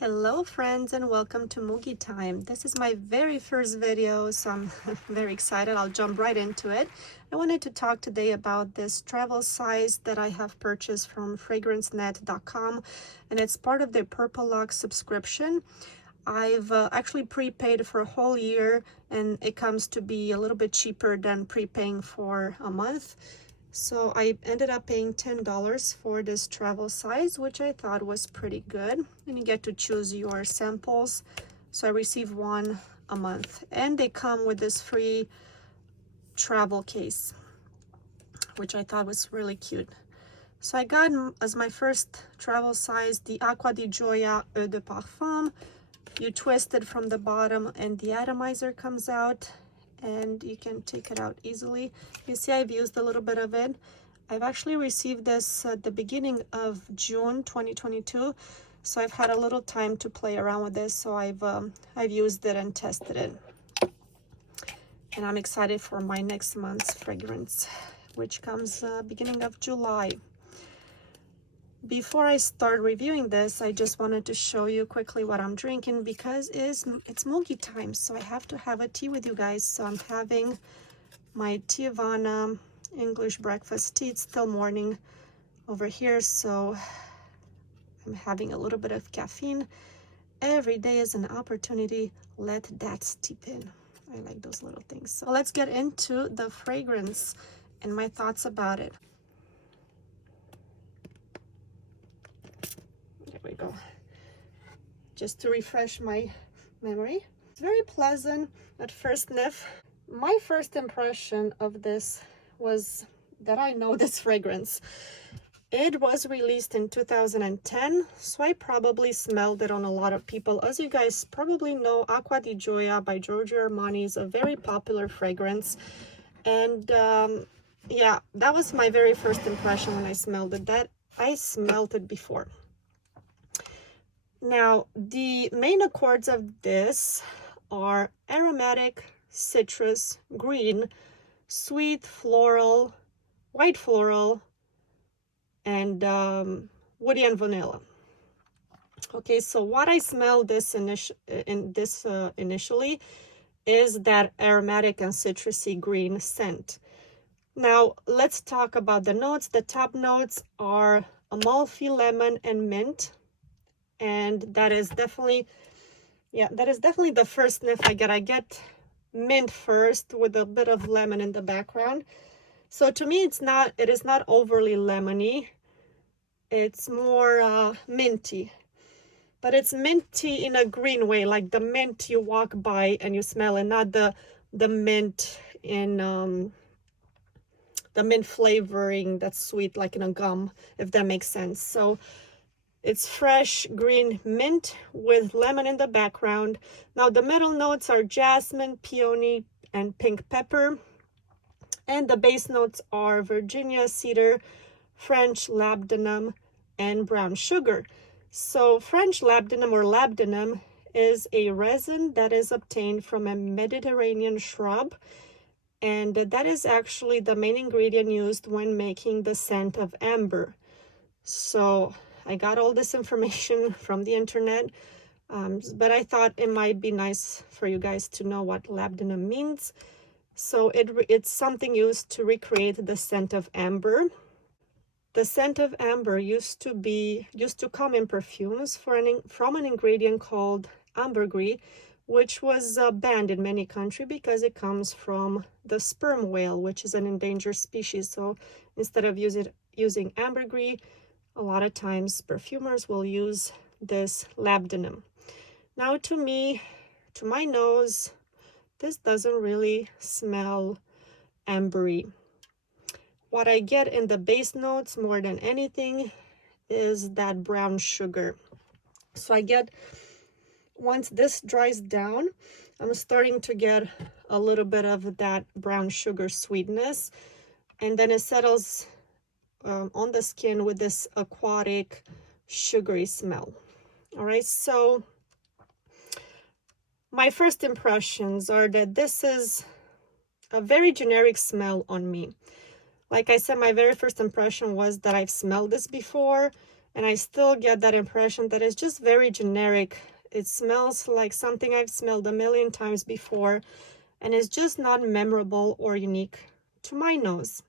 Hello friends and welcome to Moogie Time. This is my very first video, so I'm very excited. I'll jump right into it. I wanted to talk today about this travel size that I have purchased from fragrancenet.com, and it's part of the Purpl Lux subscription. I've actually prepaid for a whole year, and it comes to be a little bit cheaper than prepaying for a month. So I ended up paying $10 for this travel size, which I thought was pretty good. And you get to choose your samples. So I receive one a month. And they come with this free travel case, which I thought was really cute. So I got as my first travel size the Acqua Di Gioia Eau de Parfum. You twist it from the bottom and the atomizer comes out, and you can take it out easily. You see I've used a little bit of it. I've actually received this at the beginning of June 2022, so I've had a little time to play around with this. So I've used it and tested it, and I'm excited for my next month's fragrance, which comes beginning of July. Before I start reviewing this, I just wanted to show you quickly what I'm drinking because it's Moogie time, so I have to have a tea with you guys. So I'm having my Teavana English breakfast tea. It's still morning over here, so I'm having a little bit of caffeine. Every day is an opportunity. Let that steep in. I like those little things. So let's get into the fragrance and my thoughts about it. There we go. Just to refresh my memory. It's very pleasant at first sniff. My first impression of this was that I know this fragrance. It was released in 2010, so I probably smelled it on a lot of people. As you guys probably know, Acqua Di Gioia by Georgio Armani is a very popular fragrance. And yeah, that was my very first impression when I smelled it, that I smelled it before. Now, the main accords of this are aromatic, citrus, green, sweet, floral, white floral, and woody and vanilla. Okay, so what I smelled initially is that aromatic and citrusy green scent. Now, let's talk about the notes. The top notes are Amalfi, lemon, and mint. And that is definitely the first sniff I get. I get mint first with a bit of lemon in the background. So to me, it is not overly lemony. It's more minty, but it's minty in a green way, like the mint you walk by and you smell, and not the mint in the mint flavoring that's sweet, like in a gum, if that makes sense. So it's fresh green mint with lemon in the background. Now the middle notes are jasmine, peony, and pink pepper. And the base notes are Virginia cedar, French labdanum, and brown sugar. So French labdanum or labdanum is a resin that is obtained from a Mediterranean shrub. And that is actually the main ingredient used when making the scent of amber. So I got all this information from the internet, but I thought it might be nice for you guys to know what labdanum means. So it's something used to recreate the scent of amber. The scent of amber used to come in perfumes from an ingredient called ambergris, which was banned in many countries because it comes from the sperm whale, which is an endangered species. So instead of using ambergris, a lot of times perfumers will use this labdanum. Now to my nose, this doesn't really smell ambery. What I get in the base notes more than anything is that brown sugar. So once this dries down, I'm starting to get a little bit of that brown sugar sweetness, and then it settles on the skin with this aquatic sugary smell. All right, so my first impressions are that this is a very generic smell on me. Like I said, my very first impression was that I've smelled this before, And I still get that impression that it's just very generic. It smells like something I've smelled a million times before, and it's just not memorable or unique to my nose.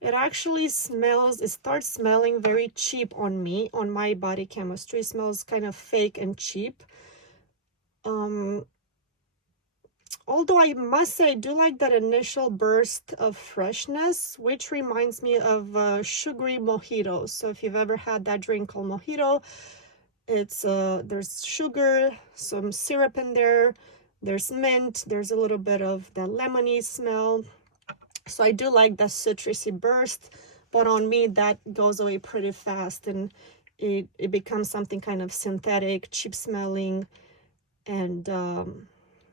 It actually smells, it starts smelling very cheap on me, on my body chemistry. It smells kind of fake and cheap. Although I must say I do like that initial burst of freshness, which reminds me of sugary mojito. So if you've ever had that drink called mojito, it's there's sugar, some syrup in there, there's mint, there's a little bit of that lemony smell. So I do like that citrusy burst, but on me that goes away pretty fast, and it becomes something kind of synthetic, cheap smelling, and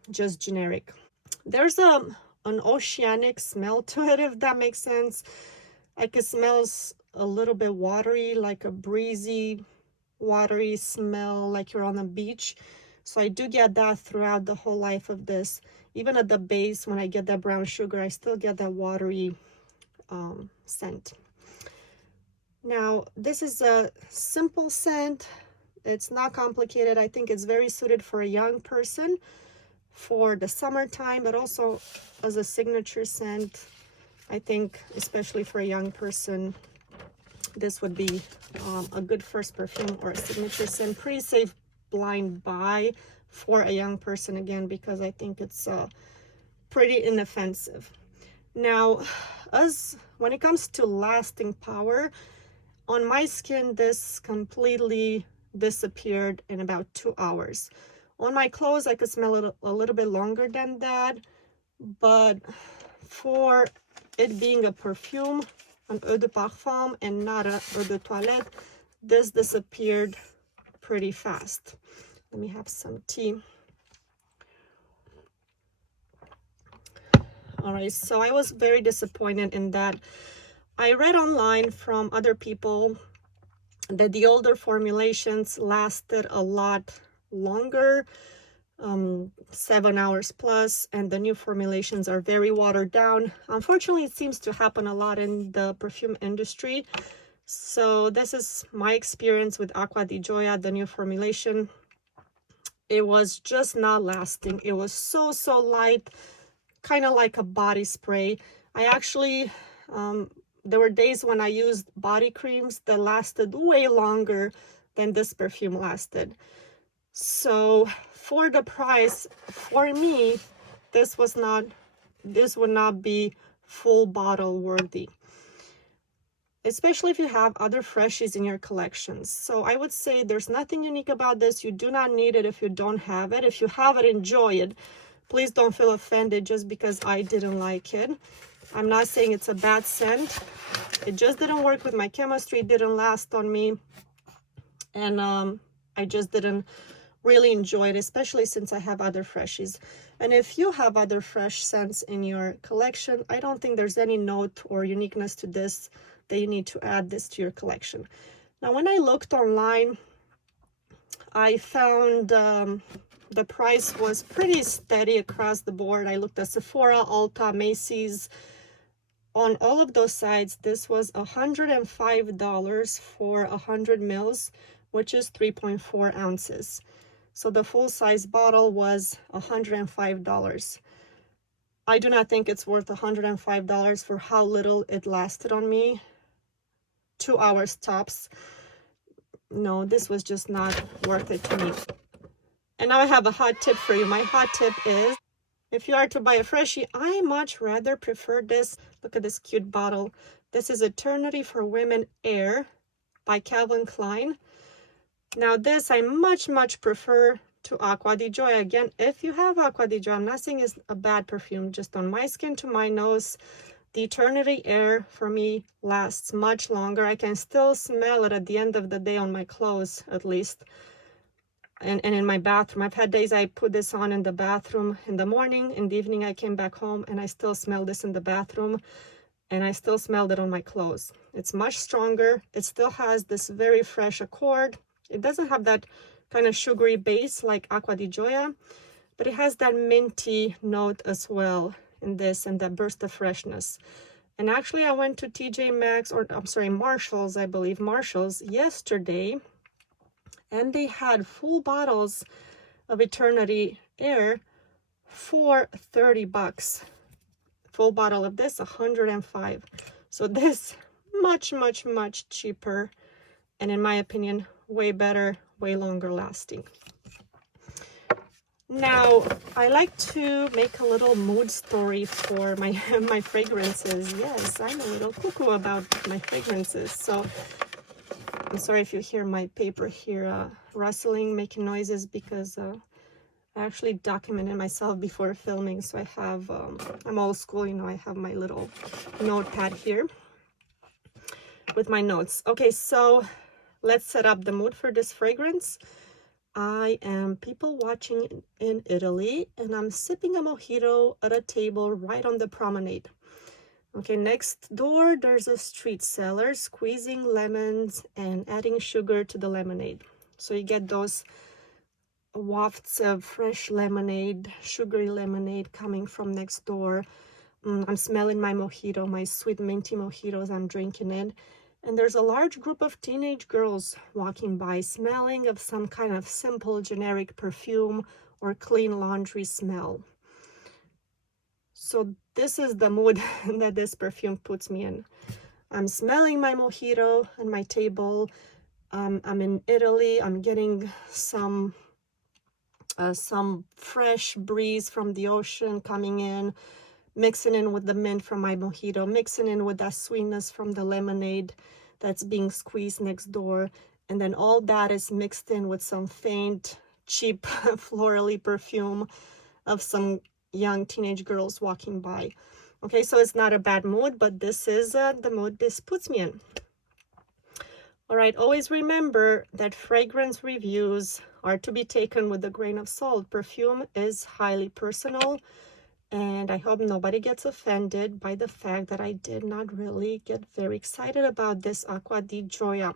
just generic. There's an oceanic smell to it, if that makes sense. Like it smells a little bit watery, like a breezy, watery smell, like you're on a beach. So I do get that throughout the whole life of this. Even at the base, when I get that brown sugar, I still get that watery scent. Now, this is a simple scent. It's not complicated. I think it's very suited for a young person for the summertime, but also as a signature scent. I think especially for a young person, this would be a good first perfume or a signature scent. Pretty safe blind buy for a young person, again, because I think it's pretty inoffensive. Now, when it comes to lasting power, on my skin, this completely disappeared in about 2 hours. On my clothes, I could smell it a little bit longer than that, but for it being a perfume, an eau de parfum, and not a eau de toilette, this disappeared pretty fast. Let me have some tea. All right, so I was very disappointed in that. I read online from other people that the older formulations lasted a lot longer, 7 hours plus, and the new formulations are very watered down. Unfortunately, it seems to happen a lot in the perfume industry. So this is my experience with Acqua Di Gioia, the new formulation. It was just not lasting. It was so light, kind of like a body spray. I actually, there were days when I used body creams that lasted way longer than this perfume lasted. So for the price, for me, this would not be full bottle worthy, especially if you have other freshies in your collections. So I would say there's nothing unique about this. You do not need it if you don't have it. If you have it, enjoy it. Please don't feel offended just because I didn't like it. I'm not saying it's a bad scent. It just didn't work with my chemistry. It didn't last on me. And I just didn't really enjoy it, especially since I have other freshies. And if you have other fresh scents in your collection, I don't think there's any note or uniqueness to this that you need to add this to your collection. Now, when I looked online, I found the price was pretty steady across the board. I looked at Sephora, Ulta, Macy's. On all of those sites, this was $105 for 100 mils, which is 3.4 ounces. So the full-size bottle was $105. I do not think it's worth $105 for how little it lasted on me. 2 hours tops. No, this was just not worth it to me. And now I have a hot tip for you. My hot tip is, if you are to buy a freshie, I much rather prefer this. Look at this cute bottle. This is Eternity for Women Air by Calvin Klein. Now this I much prefer to Acqua Di Gioia. Again, if you have Acqua Di Gioia, I'm not saying it's a bad perfume. Just on my skin, to my nose, the Eternity Air for me lasts much longer. I can still smell it at the end of the day on my clothes, at least. And in my bathroom. I've had days I put this on in the bathroom in the morning. In the evening, I came back home and I still smell this in the bathroom. And I still smelled it on my clothes. It's much stronger. It still has this very fresh accord. It doesn't have that kind of sugary base like Acqua Di Gioia, but it has that minty note as well in this, and that burst of freshness. And actually I went to TJ Maxx, or I'm sorry, Marshall's, I believe, Marshall's yesterday, and they had full bottles of Eternity Air for $30. Full bottle of this, 105. So this much cheaper, and in my opinion, way better, way longer lasting. Now, I like to make a little mood story for my my fragrances. Yes, I'm a little cuckoo about my fragrances. So I'm sorry if you hear my paper here rustling, making noises, because I actually documented myself before filming. So I have, I'm old school, you know, I have my little notepad here with my notes. Okay, so let's set up the mood for this fragrance. I am people watching in Italy, and I'm sipping a mojito at a table right on the promenade. Okay, next door, there's a street seller squeezing lemons and adding sugar to the lemonade. So you get those wafts of fresh lemonade, sugary lemonade coming from next door. I'm smelling my mojito, my sweet minty mojitos, I'm drinking it. And there's a large group of teenage girls walking by, smelling of some kind of simple generic perfume or clean laundry smell. So this is the mood that this perfume puts me in. I'm smelling my mojito on my table. I'm in Italy. I'm getting some fresh breeze from the ocean coming in, mixing in with the mint from my mojito, mixing in with that sweetness from the lemonade that's being squeezed next door. And then all that is mixed in with some faint, cheap, florally perfume of some young teenage girls walking by. Okay, so it's not a bad mood, but this is the mood this puts me in. All right, always remember that fragrance reviews are to be taken with a grain of salt. Perfume is highly personal, and I hope nobody gets offended by the fact that I did not really get very excited about this Acqua Di Gioia.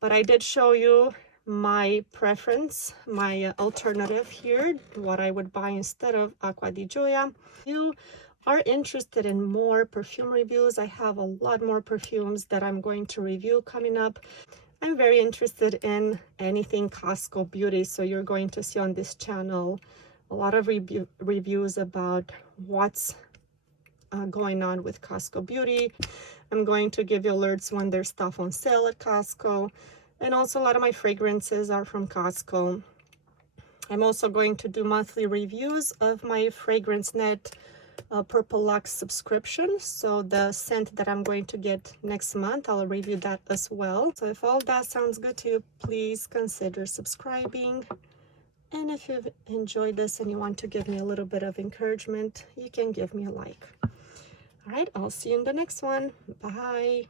But I did show you my preference, my alternative here, what I would buy instead of Acqua Di Gioia. You are interested in more perfume reviews, I have a lot more perfumes that I'm going to review coming up. I'm very interested in anything Costco beauty, so you're going to see on this channel a lot of reviews about what's going on with Costco beauty. I'm going to give you alerts when there's stuff on sale at Costco, and also a lot of my fragrances are from Costco. I'm also going to do monthly reviews of my fragrancenet Purpl Lux subscription. So the scent that I'm going to get next month, I'll review that as well. So if all that sounds good to you, please consider subscribing. And if you've enjoyed this and you want to give me a little bit of encouragement, you can give me a like. All right, I'll see you in the next one. Bye.